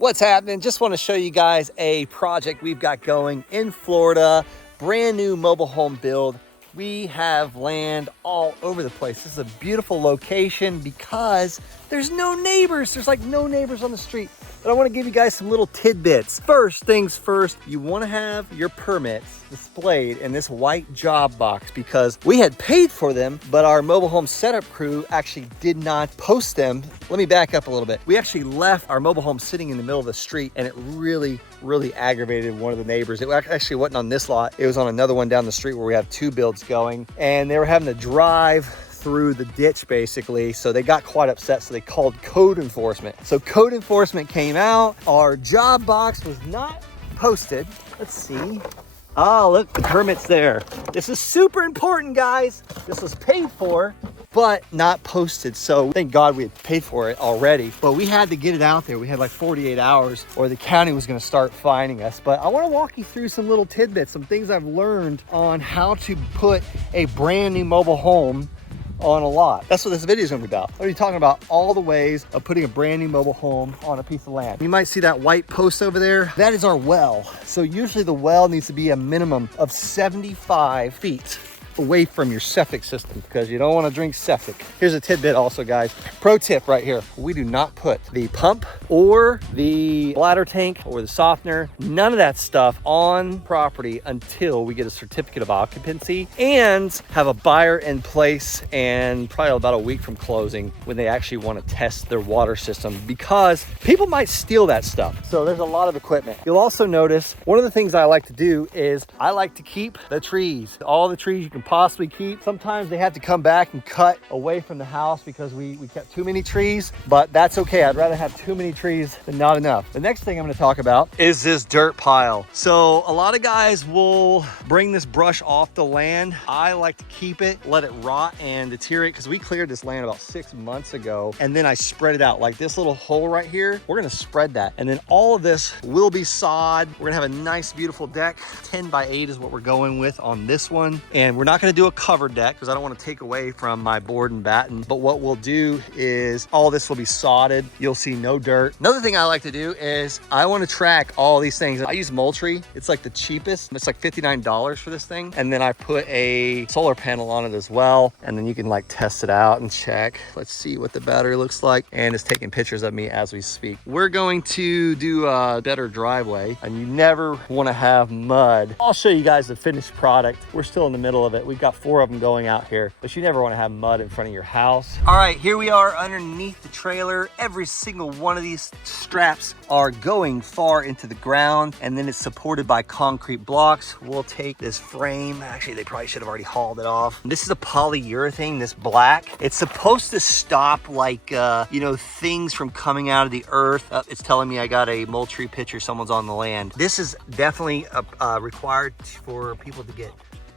What's happening? Just want to show you guys a project we've got going in Florida. Brand new mobile home build. We have land all over the place. This is a beautiful location because there's no neighbors. There's like no neighbors on the street. But I want to give you guys some little tidbits. First things first, you want to have your permits displayed in this white job box because we had paid for them, but our mobile home setup crew actually did not post them. Let me back up a little bit. We actually left our mobile home sitting in the middle of the street, and it really aggravated one of the neighbors. It actually wasn't on this lot. It was on another one down the street where we have two builds going, and they were having to drive through the ditch basically, so they got quite upset, so they called code enforcement. So code enforcement came out. Our job box was not posted. Let's see. Oh, look, the permit's there. This is super important, guys. This was paid for, but not posted. So thank God we had paid for it already, but we had to get it out there. We had like 48 hours or the county was gonna start fining us. But I wanna walk you through some little tidbits, some things I've learned on how to put a brand new mobile home on a lot. That's what this video is gonna be about. I'm gonna be talking about all the ways of putting a brand new mobile home on a piece of land. You might see that white post over there. That is our well. So usually the well needs to be a minimum of 75 feet away from your septic system because you don't want to drink septic. Here's a tidbit also, guys. Pro tip right here. We do not put the pump or the bladder tank or the softener, none of that stuff on property until we get a certificate of occupancy and have a buyer in place, and probably about a week from closing when they actually want to test their water system, because people might steal that stuff. So there's a lot of equipment. You'll also notice one of the things I like to do is I like to keep the trees, all the trees you can possibly keep. Sometimes they have to come back and cut away from the house because we kept too many trees, but that's okay. I'd rather have too many trees than not enough. The next thing I'm going to talk about is this dirt pile. So a lot of guys will bring this brush off the land. I like to keep it, let it rot and deteriorate, because we cleared this land about 6 months ago, and then I spread it out like this little hole right here. We're going to spread that, and then all of this will be sod. We're going to have a nice beautiful deck. 10 by 8 is what we're going with on this one, and we're not going to do a covered deck because I don't want to take away from my board and batten. But what we'll do is all this will be sodded. You'll see no dirt. Another thing I like to do is I want to track all these things. I use Moultrie. It's like the cheapest. It's like $59 for this thing. And then I put a solar panel on it as well. And then you can like test it out and check. Let's see what the battery looks like. And it's taking pictures of me as we speak. We're going to do a better driveway, and you never want to have mud. I'll show you guys the finished product. We're still in the middle of it. We've got 4 of them going out here, but you never want to have mud in front of your house. All right, here we are underneath the trailer. Every single one of these straps are going far into the ground, and then it's supported by concrete blocks. We'll take this frame. Actually, they probably should have already hauled it off. This is a polyurethane, this black. It's supposed to stop like, you know, things from coming out of the earth. It's telling me I got a Moultrie picture. Someone's on the land. This is definitely required for people to get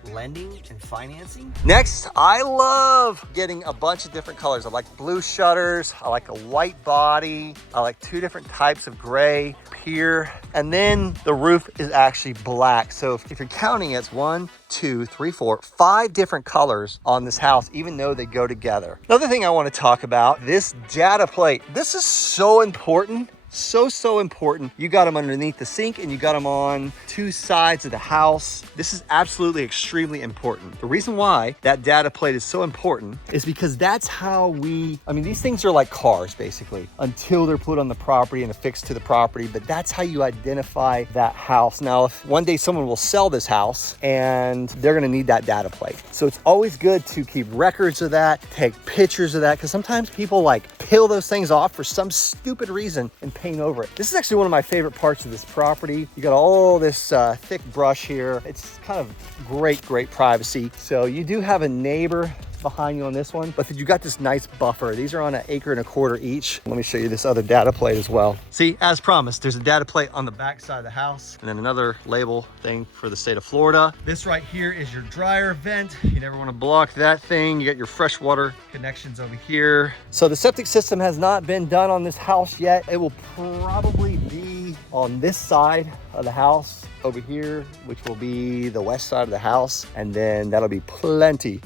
lending and financing. Next, I love getting a bunch of different colors. I like blue shutters. I like a white body. I like 2 different types of gray here. And then the roof is actually black. So if you're counting, it's 1, 2, 3, 4, 5 different colors on this house, even though they go together. Another thing I want to talk about, this data plate. This is so important. So important. You got them underneath the sink and you got them on 2 sides of the house. This is absolutely extremely important. The reason why that data plate is so important is because that's how I mean, these things are like cars basically until they're put on the property and affixed to the property, but that's how you identify that house. Now, if one day someone will sell this house and they're gonna need that data plate. So it's always good to keep records of that, take pictures of that, because sometimes people like peel those things off for some stupid reason and paint over it. This is actually one of my favorite parts of this property. You got all this thick brush here. It's kind of great privacy. So you do have a neighbor behind you on this one, but you got this nice buffer. These are on 1.25 acres each. Let me show you this other data plate as well. See, as promised, there's a data plate on the back side of the house, and then another label thing for the state of Florida. This right here is your dryer vent. You never want to block that thing. You got your freshwater connections over here. So the septic system has not been done on this house yet. It will probably be on this side of the house. over here, which will be the west side of the house. And then that'll be plenty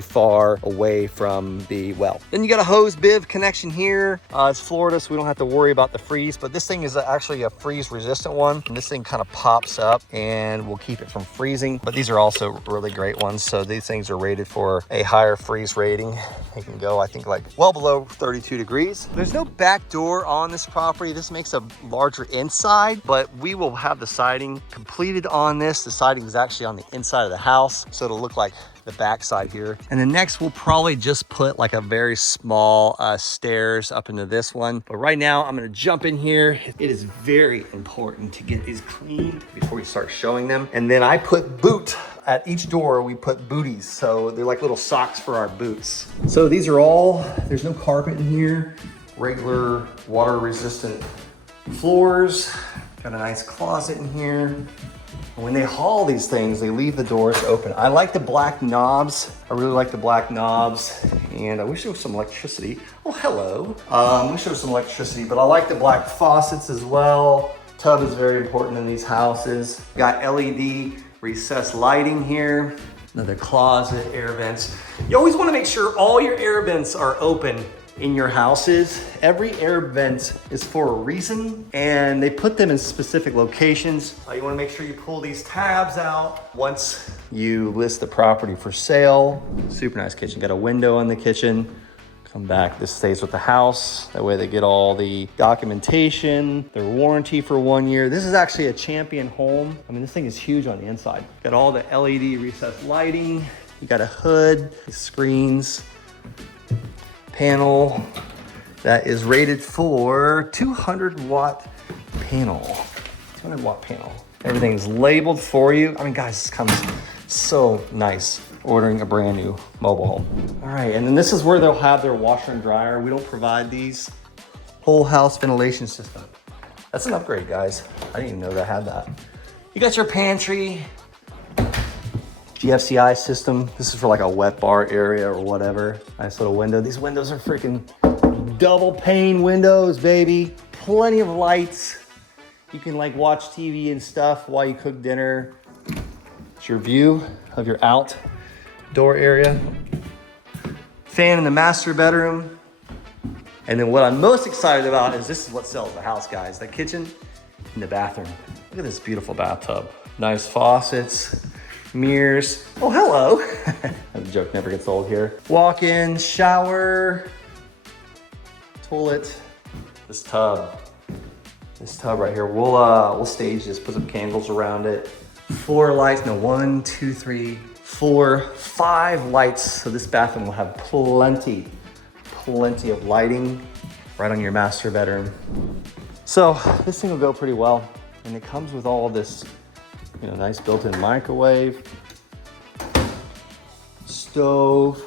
far away from the well. Then you got a hose bib connection here. It's Florida, so we don't have to worry about the freeze, but this thing is actually a freeze resistant one. And this thing kind of pops up and will keep it from freezing. But these are also really great ones. So these things are rated for a higher freeze rating. They can go, I think, like well below 32 degrees. There's no back door on this property. This makes a larger inside, but we will have the siding completed on this. The siding is actually on the inside of the house, so it'll look like the back side here. And then next we'll probably just put like a very small stairs up into this one. But right now I'm gonna jump in here. It is very important to get these cleaned before we start showing them. And then I put boot. At each door, we put booties. So they're like little socks for our boots. So these are all, there's no carpet in here. Regular water resistant floors. Got a nice closet in here. When they haul these things, they leave the doors open. I like the black knobs. I really like the black knobs. And I wish there was some electricity. Oh, hello. I wish there was some electricity, but I like the black faucets as well. Tub is very important in these houses. Got LED recessed lighting here. Another closet, air vents. You always want to make sure all your air vents are open in your houses. Every air vent is for a reason, and they put them in specific locations. You want to make sure you pull these tabs out once you list the property for sale. Super nice kitchen. Got a window in the kitchen. Come back, this stays with the house. That way they get all the documentation, their warranty for 1 year. This is actually a Champion home. I mean, this thing is huge on the inside. Got all the LED recessed lighting. You got a hood, screens, panel that is rated for 200 watt panel. 200 watt panel. Everything's labeled for you. I mean, guys, this comes so nice ordering a brand new mobile home. All right, and then this is where they'll have their washer and dryer. We don't provide these. Whole house ventilation system. That's an upgrade, guys. I didn't even know they had that. You got your pantry, GFCI system. This is for like a wet bar area or whatever. Nice little window. These windows are freaking double pane windows, baby. Plenty of lights. You can like watch TV and stuff while you cook dinner. It's your view of your outdoor area. Fan in the master bedroom. And then what I'm most excited about is this is what sells the house, guys. The kitchen and the bathroom. Look at this beautiful bathtub. Nice faucets, mirrors. Oh, hello. That joke never gets old here. Walk-in, shower, toilet, this tub right here. We'll stage this, put some candles around it. 4 lights, no, 1, 2, 3, 4, 5 lights. So this bathroom will have plenty of lighting right on your master bedroom. So this thing will go pretty well. And it comes with all this, nice built-in microwave, stove,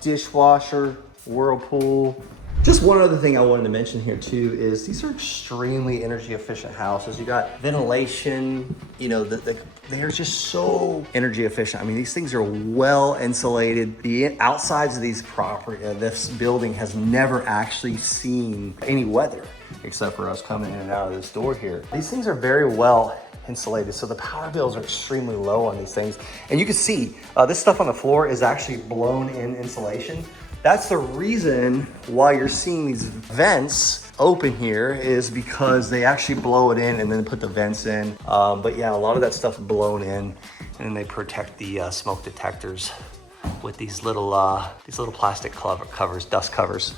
dishwasher, Whirlpool. Just one other thing I wanted to mention here too is these are extremely energy efficient houses. You got ventilation, they're just so energy efficient. I mean, these things are well insulated. The outsides of these this building has never actually seen any weather except for us coming in and out of this door here. These things are very well insulated, so the power bills are extremely low on these things. And you can see this stuff on the floor is actually blown in insulation. That's the reason why you're seeing these vents open here, is because they actually blow it in and then put the vents in. But yeah, a lot of that stuff's blown in, and then they protect the smoke detectors with these little plastic covers, dust covers.